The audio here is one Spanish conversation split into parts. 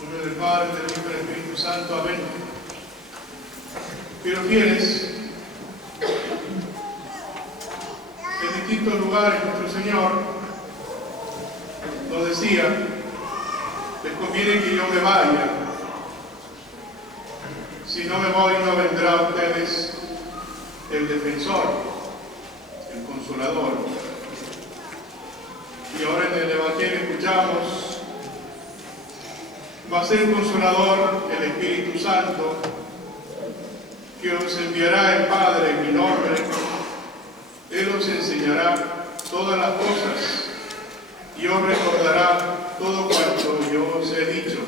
nombre del Padre, del Hijo y del Espíritu Santo. Amén. Pero fieles, en distintos lugares nuestro Señor nos decía: les conviene que yo me vaya. Si no me voy, no vendrá a ustedes el defensor, el consolador. Y ahora en el Evangelio escuchamos: va a ser consolador el Espíritu Santo, que os enviará el Padre en mi nombre. Él os enseñará todas las cosas y os recordará todo cuanto yo os he dicho.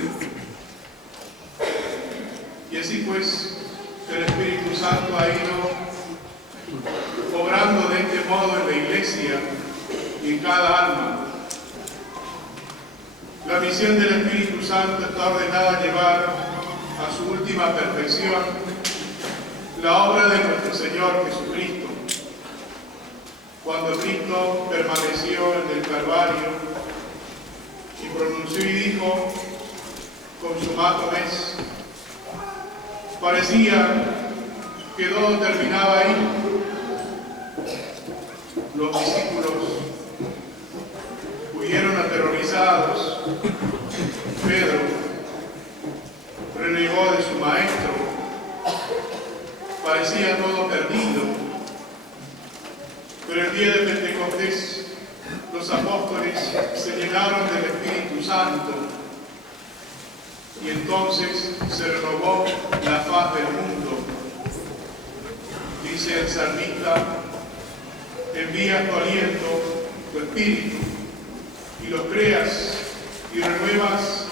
Y así pues, el Espíritu Santo ha ido obrando de este modo en la Iglesia y en cada alma. La misión del Espíritu Santo está ordenada a llevar a su última perfección la obra de nuestro Señor Jesucristo. Cuando Cristo permaneció en el Calvario y pronunció y dijo: consumatum est, parecía que todo terminaba ahí. Los discípulos huyeron aterrorizados. Pedro renegó de su maestro. Parecía todo perdido. Pero el día de Pentecostés los apóstoles se llenaron del Espíritu Santo y entonces se renovó la faz del mundo. Dice el salmista: envía tu aliento, tu espíritu, y lo creas y renuevas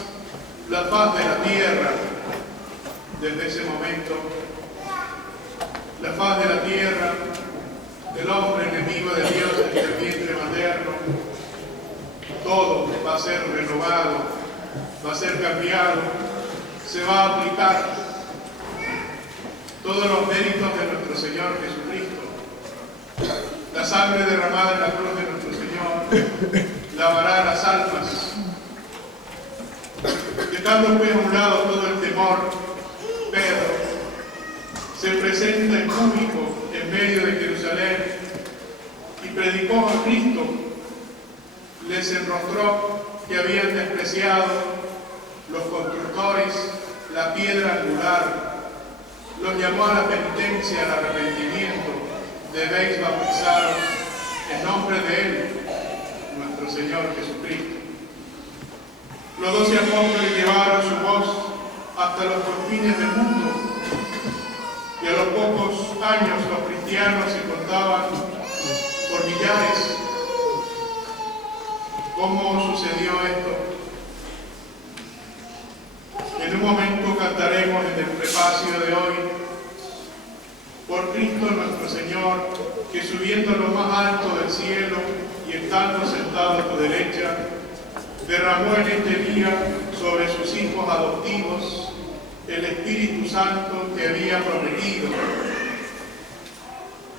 la faz de la tierra. Desde ese momento, la faz de la tierra, del hombre enemigo de Dios desde el vientre materno, todo va a ser renovado, va a ser cambiado, se va a aplicar todos los méritos de nuestro Señor Jesucristo. La sangre derramada en la cruz de nuestro Señor lavará las almas. Dejando pues a un lado todo el temor, Pedro se presenta en público en medio de Jerusalén y predicó a Cristo. Les enrostró que habían despreciado los constructores la piedra angular. Los llamó a la penitencia, al arrepentimiento. Debéis bautizaros en nombre de Él, nuestro Señor Jesucristo. Los 12 apóstoles llevaron su voz hasta los confines del mundo, y a los pocos años los cristianos se contaban por millares. ¿Cómo sucedió esto? En un momento cantaremos en el prefacio de hoy: por Cristo nuestro Señor, que subiendo a lo más alto del cielo y estando sentado a tu derecha, derramó en este día sobre sus hijos adoptivos el Espíritu Santo que había prometido.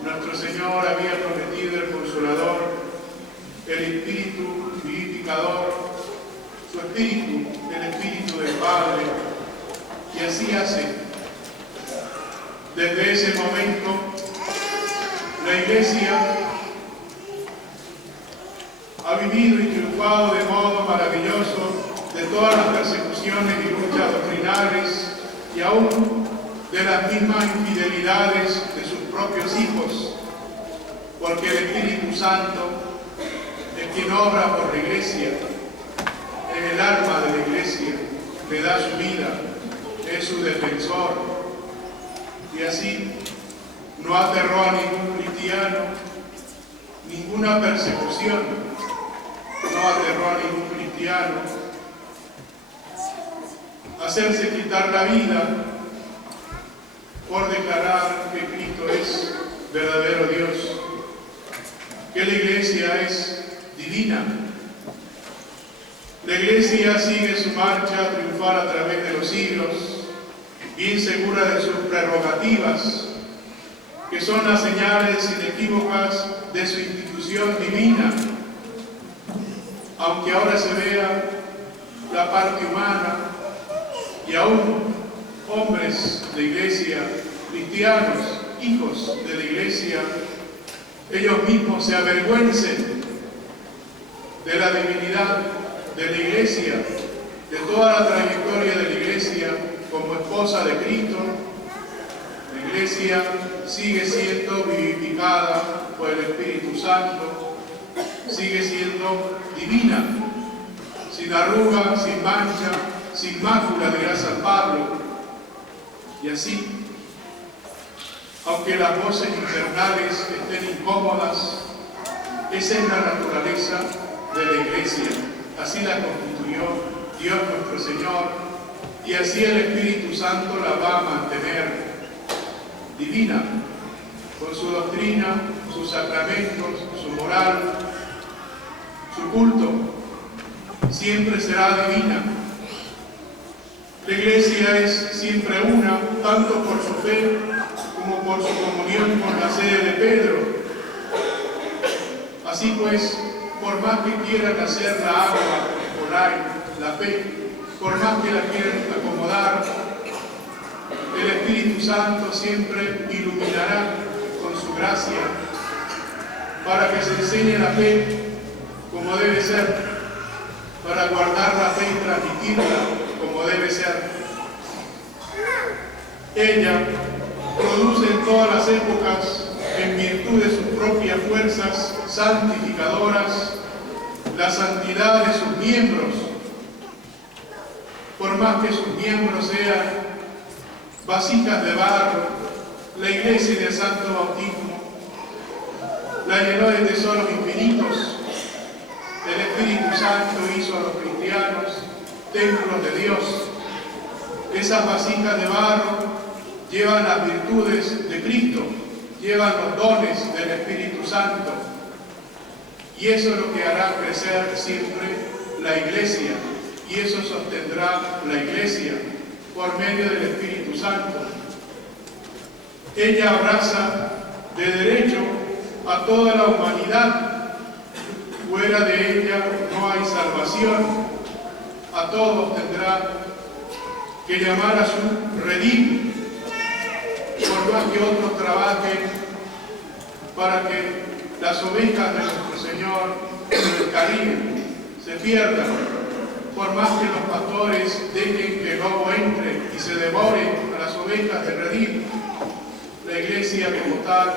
Nuestro Señor había prometido el Consolador, el Espíritu vivificador, su Espíritu, el Espíritu del Padre, y así hace. Desde ese momento, la Iglesia ha vivido y triunfado de modo maravilloso de todas las persecuciones y luchas doctrinales y aún de las mismas infidelidades de sus propios hijos, porque el Espíritu Santo es quien obra por la Iglesia, en el alma de la Iglesia, le da su vida, es su defensor, y así no aterró a ningún cristiano, ninguna persecución, no aterró a ningún cristiano hacerse quitar la vida por declarar que Cristo es verdadero Dios, que la Iglesia es divina. La Iglesia sigue su marcha a triunfar a través de los siglos, bien segura de sus prerrogativas, que son las señales inequívocas de su institución divina. Aunque ahora se vea la parte humana, y aún hombres de iglesia, cristianos, hijos de la iglesia, ellos mismos se avergüencen de la divinidad de la iglesia, de toda la trayectoria de la iglesia como esposa de Cristo. La iglesia sigue siendo vivificada por el Espíritu Santo, sigue siendo divina, sin arruga, sin mancha, sin mácula, dirá San Pablo. Y así, aunque las voces infernales estén incómodas, esa es la naturaleza de la iglesia. Así la constituyó Dios nuestro Señor, y así el Espíritu Santo la va a mantener divina, con su doctrina, sus sacramentos, su moral, su culto, siempre será divina. La iglesia es siempre una, tanto por su fe como por su comunión con la sede de Pedro. Así pues, por más que quieran hacer la agua o la fe, por más que la quieran acomodar, el Espíritu Santo siempre iluminará con su gracia para que se enseñe la fe como debe ser, para guardar la fe y transmitirla como debe ser. Ella produce en todas las épocas, en virtud de sus propias fuerzas santificadoras, la santidad de sus miembros, por más que sus miembros sean vasijas de barro. La iglesia del Santo Bautismo la llenó de tesoros infinitos. El Espíritu Santo hizo a los cristianos templos de Dios. Esas vasijas de barro llevan las virtudes de Cristo, llevan los dones del Espíritu Santo. Y eso es lo que hará crecer siempre la iglesia, y eso sostendrá la iglesia por medio del Espíritu Santo. Ella abraza de derecho a toda la humanidad. Fuera de ella no hay salvación. A todos tendrá que llamar a su redil, por más que otros trabajen para que las ovejas de nuestro Señor en el Caribe se pierdan, por más que los pastores dejen que el lobo entre y se devore a las ovejas del redil. La iglesia como tal,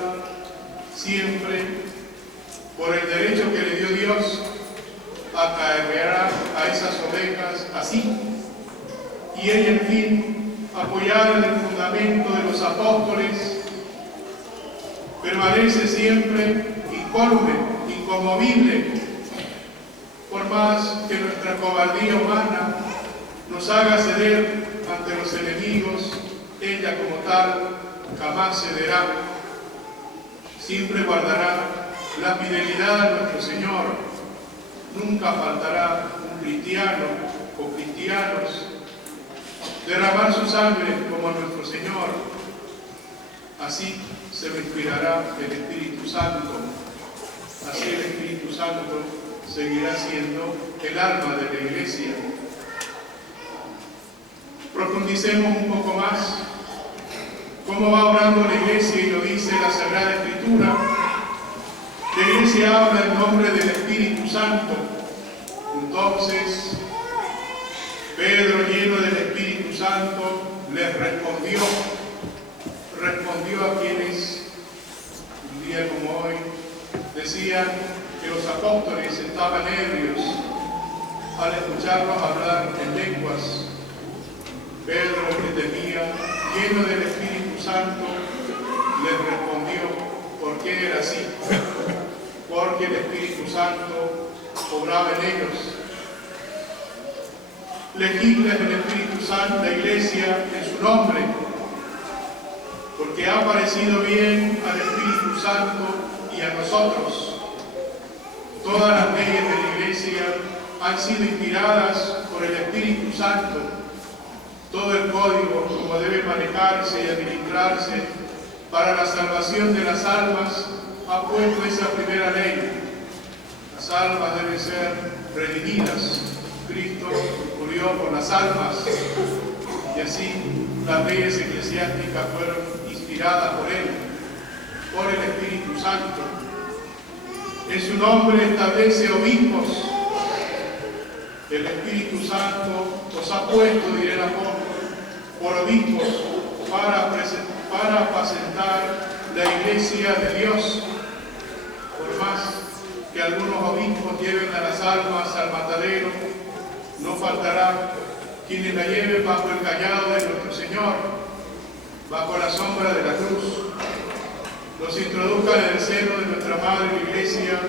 siempre, por el derecho que le dio Dios, acarreará a esas ovejas así. Y ella, en fin, apoyada en el fundamento de los apóstoles, permanece siempre incólume, inconmovible, por más que nuestra cobardía humana nos haga ceder ante los enemigos. Ella como tal jamás cederá, siempre guardará la fidelidad a nuestro Señor. Nunca faltará un cristiano o cristianos derramar su sangre como nuestro Señor. Así se respirará el Espíritu Santo. Así el Espíritu Santo seguirá siendo el alma de la iglesia. Profundicemos un poco más cómo va obrando la iglesia, y lo dice la Sagrada Escritura. La iglesia habla en nombre del Espíritu Santo. Entonces Pedro, lleno del Espíritu Santo, les respondió a quienes un día como hoy decían que los apóstoles estaban ebrios al escucharlos hablar en lenguas. Pedro, que temía, lleno del Espíritu Santo, les respondió. ¿Por qué era así? Porque el Espíritu Santo obraba en ellos. Legisla el Espíritu Santo la iglesia en su nombre, porque ha parecido bien al Espíritu Santo y a nosotros. Todas las leyes de la iglesia han sido inspiradas por el Espíritu Santo. Todo el código, como debe manejarse y administrarse para la salvación de las almas, ha puesto esa primera ley. Las almas deben ser redimidas. Cristo murió por las almas. y así las leyes eclesiásticas fueron inspiradas por él, por el Espíritu Santo. En su nombre establece obispos. El Espíritu Santo os ha puesto, diré el apóstol, por obispos para apacentar la iglesia de Dios. Por más que algunos obispos lleven a las almas al matadero, no faltará quienes la lleven bajo el cayado de nuestro Señor, bajo la sombra de la cruz, los introduzcan en el seno de nuestra Madre la Iglesia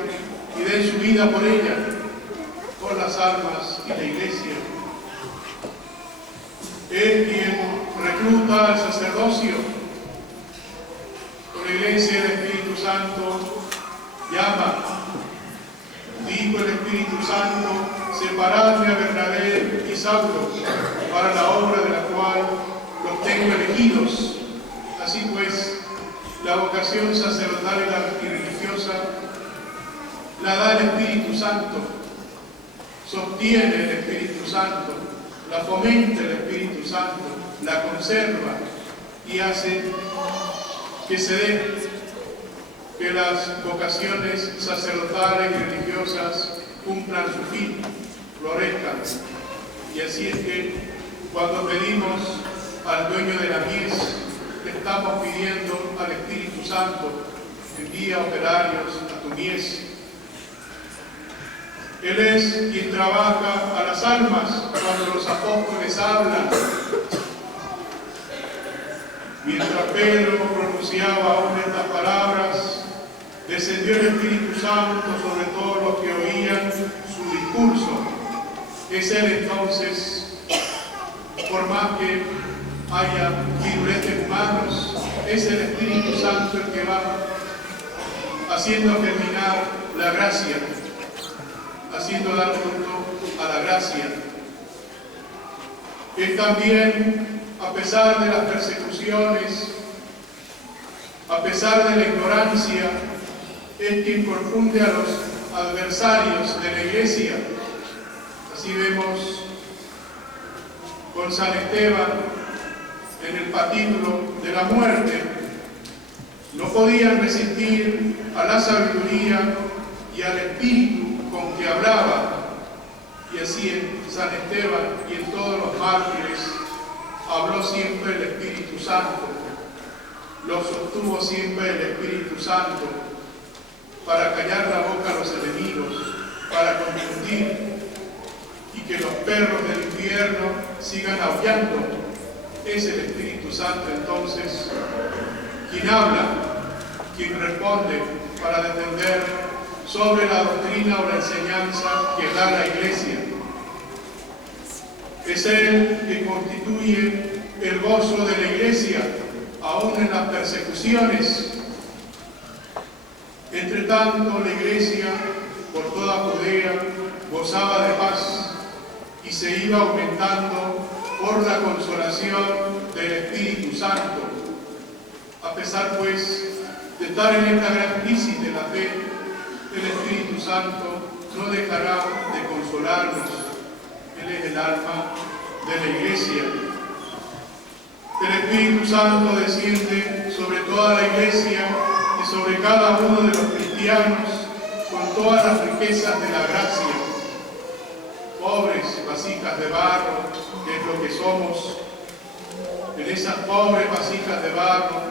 y den su vida por ella, por las almas y la Iglesia. Es quien recluta al sacerdocio. Por la Iglesia el Espíritu Santo llama. Dijo el Espíritu Santo: separadme a Bernabé y Saulo para la obra de la cual los tengo elegidos. Así pues, la vocación sacerdotal y religiosa la da el Espíritu Santo, sostiene el Espíritu Santo, la fomenta el Espíritu Santo, la conserva y hace que se dé, que las vocaciones sacerdotales y religiosas cumplan su fin, florezcan. Y así es que cuando pedimos al dueño de la mies, le estamos pidiendo al Espíritu Santo: envía operarios a tu mies. Él es quien trabaja a las almas cuando los apóstoles hablan. Mientras Pedro pronunciaba aún estas palabras, descendió el Espíritu Santo sobre todos los que oían su discurso. Es Él entonces, por más que haya viruletes humanos, es el Espíritu Santo el que va haciendo germinar la gracia, haciendo dar fruto a la gracia. Es también, a pesar de las persecuciones, a pesar de la ignorancia, es quien confunde a los adversarios de la Iglesia. Así vemos con San Esteban en el patíbulo de la muerte. No podían resistir a la sabiduría y al espíritu con que hablaba. Y así en San Esteban y en todos los mártires habló siempre el Espíritu Santo. Lo sostuvo siempre el Espíritu Santo para callar la boca a los enemigos, para confundir y que los perros del infierno sigan aullando. Es el Espíritu Santo entonces quien habla, quien responde para defender sobre la doctrina o la enseñanza que da la Iglesia. Es Él que constituye el gozo de la Iglesia, aún en las persecuciones. Entre tanto, la Iglesia, por toda Judea, gozaba de paz y se iba aumentando por la consolación del Espíritu Santo. A pesar, pues, de estar en esta gran crisis de la fe, el Espíritu Santo no dejará de consolarnos. Él es el alma de la Iglesia. El Espíritu Santo desciende sobre toda la Iglesia y sobre cada uno de los cristianos con todas las riquezas de la gracia. Pobres vasijas de barro, que es lo que somos. En esas pobres vasijas de barro,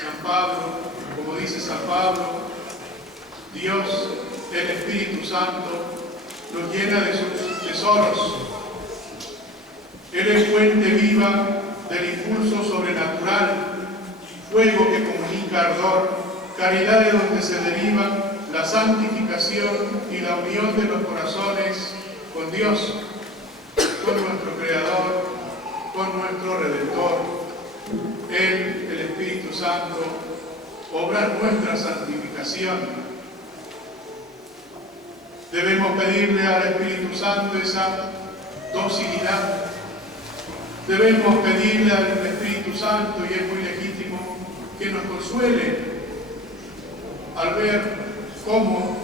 San Pablo, como dice San Pablo, Dios, el Espíritu Santo, nos llena de sus tesoros. Él es fuente viva del impulso sobrenatural, fuego que comunica ardor, caridad de donde se deriva la santificación y la unión de los corazones con Dios, con nuestro Creador, con nuestro Redentor. Él, el Espíritu Santo, obra nuestra santificación. Debemos pedirle al Espíritu Santo esa docilidad. Debemos pedirle al Espíritu Santo, y es muy legítimo, que nos consuele al ver cómo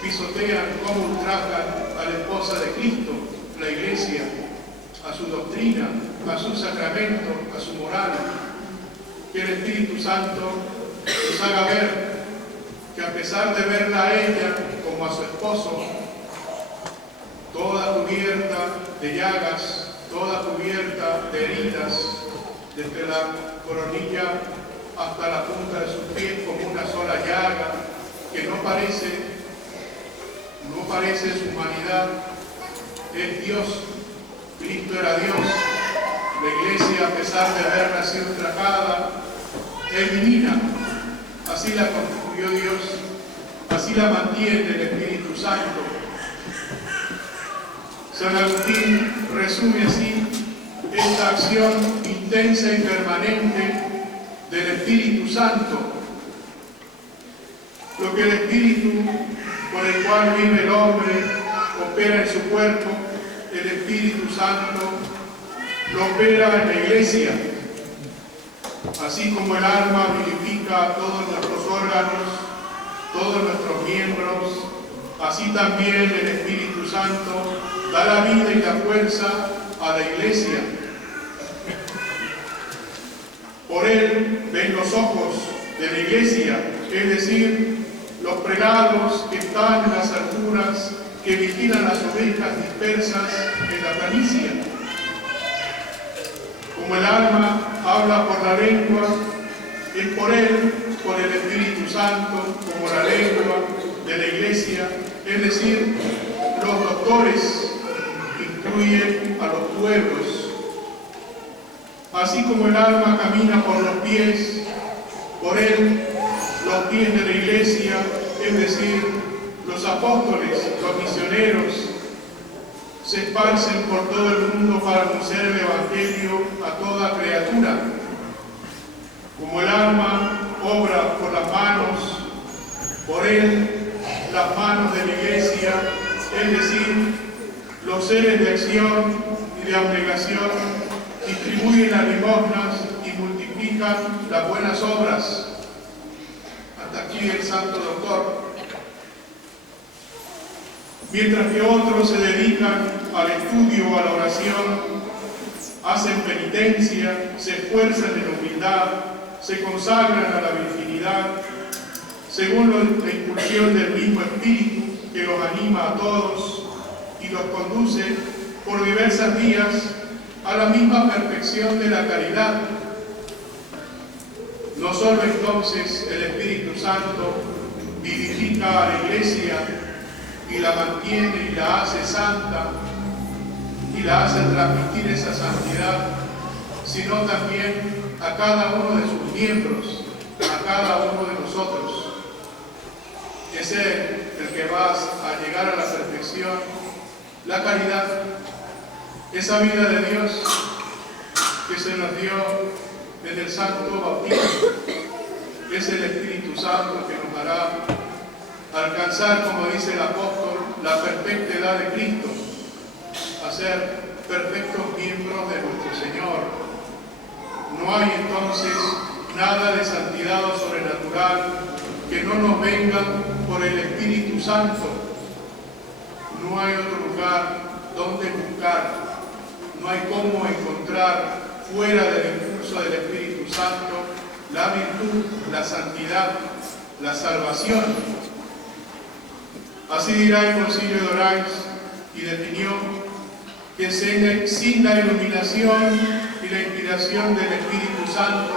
pisotean, cómo ultrajan a la esposa de Cristo, la Iglesia, a su doctrina, a su sacramento, a su moral. Que el Espíritu Santo nos haga ver que a pesar de verla a ella como a su esposo, toda cubierta de llagas, toda cubierta de heridas, desde la coronilla hasta la punta de sus pies como una sola llaga, que no parece su humanidad, es Dios. Cristo era Dios. La Iglesia, a pesar de haber nacido ultrajada, es divina. Así la constituyó Dios, así la mantiene el Espíritu Santo. San Agustín resume así esta acción intensa y permanente del Espíritu Santo. Lo que el Espíritu por el cual vive el hombre opera en su cuerpo, el Espíritu Santo lo opera en la Iglesia. Así como el alma vivifica todos nuestros órganos, todos nuestros miembros, así también el Espíritu Santo da la vida y la fuerza a la Iglesia. Por él ven los ojos de la Iglesia, es decir, los prelados que están en las alturas, que vigilan las ovejas dispersas en la planicie. Como el alma habla por la lengua, es por él, por el Espíritu Santo, como la lengua de la Iglesia, es decir, los doctores instruyen a los pueblos. Así como el alma camina por los pies, por él, los pies de la Iglesia, es decir, los apóstoles, los misioneros, se esparcen por todo el mundo para anunciar el Evangelio a toda criatura. Como el alma obra por las manos, por él, las manos de la Iglesia, es decir, los seres de acción y de abnegación, distribuyen las limosnas y multiplican las buenas obras. Hasta aquí el santo doctor. Mientras que otros se dedican al estudio o a la oración, hacen penitencia, se esfuerzan en humildad, se consagran a la virginidad, según la impulsión del mismo Espíritu que los anima a todos y los conduce por diversas vías a la misma perfección de la caridad. No solo entonces el Espíritu Santo vivifica a la Iglesia y la mantiene y la hace santa y la hace transmitir esa santidad, sino también a cada uno de sus miembros, a cada uno de nosotros. Es Él el que va a llegar a la perfección, la caridad, esa vida de Dios que se nos dio desde el santo bautismo. Es el Espíritu Santo que nos hará alcanzar, como dice el apóstol, la perfecta edad de Cristo, a ser perfectos miembros de nuestro Señor. No hay entonces nada de santidad o sobrenatural que no nos venga por el Espíritu Santo. No hay otro lugar donde buscar, no hay cómo encontrar fuera del impulso del Espíritu Santo la virtud, la santidad, la salvación. Así dirá el Concilio de Orange y definió que sin la iluminación y la inspiración del Espíritu Santo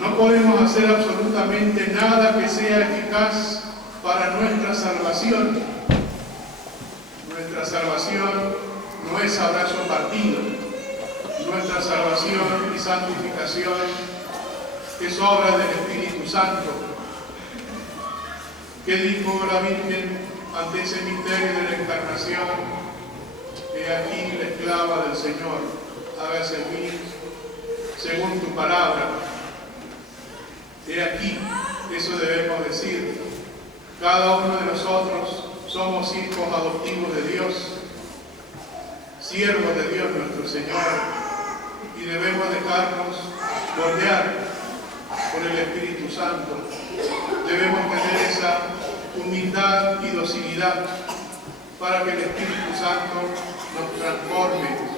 no podemos hacer absolutamente nada que sea eficaz para nuestra salvación. Nuestra salvación no es abrazo partido. Nuestra salvación y santificación es obra del Espíritu Santo. ¿Qué dijo la Virgen ante ese misterio de la encarnación? He aquí la esclava del Señor, hágase en mí según tu palabra. He aquí, eso debemos decir. Cada uno de nosotros somos hijos adoptivos de Dios, siervos de Dios nuestro Señor, y debemos dejarnos moldear por el Espíritu Santo. Debemos tener esa humildad y docilidad para que el Espíritu Santo nos transforme.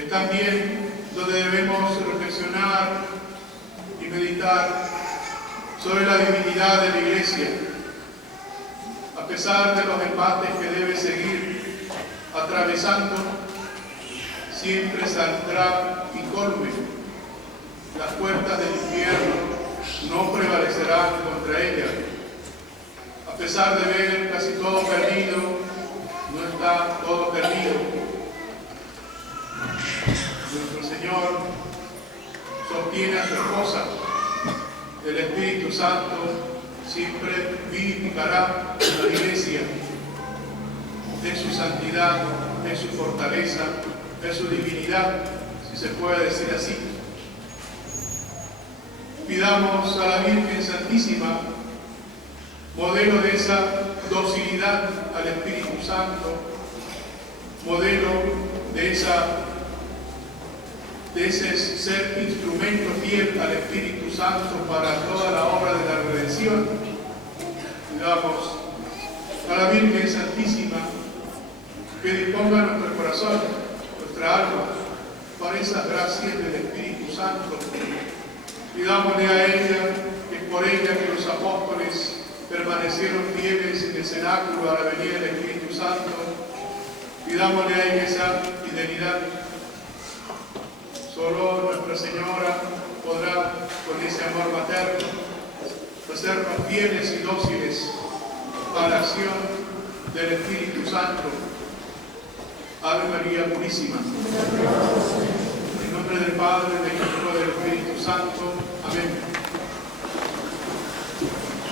Es también donde debemos reflexionar y meditar sobre la divinidad de la Iglesia. A pesar de los embates que debe seguir atravesando, siempre saldrá incólume. Las puertas del infierno no prevalecerán contra ella. A pesar de ver casi todo perdido, no está todo perdido. Nuestro Señor sostiene a su esposa. El Espíritu Santo siempre vivificará a la Iglesia en su santidad, en su fortaleza, en su divinidad, si se puede decir así. Pidamos a la Virgen Santísima, modelo de esa docilidad al Espíritu Santo, modelo de ese ser instrumento fiel al Espíritu Santo para toda la obra de la redención. Pidamos a la Virgen Santísima que disponga nuestro corazón, nuestra alma, para esas gracias del Espíritu Santo. Pidámosle a ella, que es por ella que los apóstoles permanecieron fieles en el cenáculo a la venida del Espíritu Santo. Pidámosle a ella esa fidelidad. Solo Nuestra Señora podrá, con ese amor materno, hacernos fieles y dóciles a la acción del Espíritu Santo. Ave María Purísima. En nombre del Padre, del Hijo y del Espíritu Santo. Amén.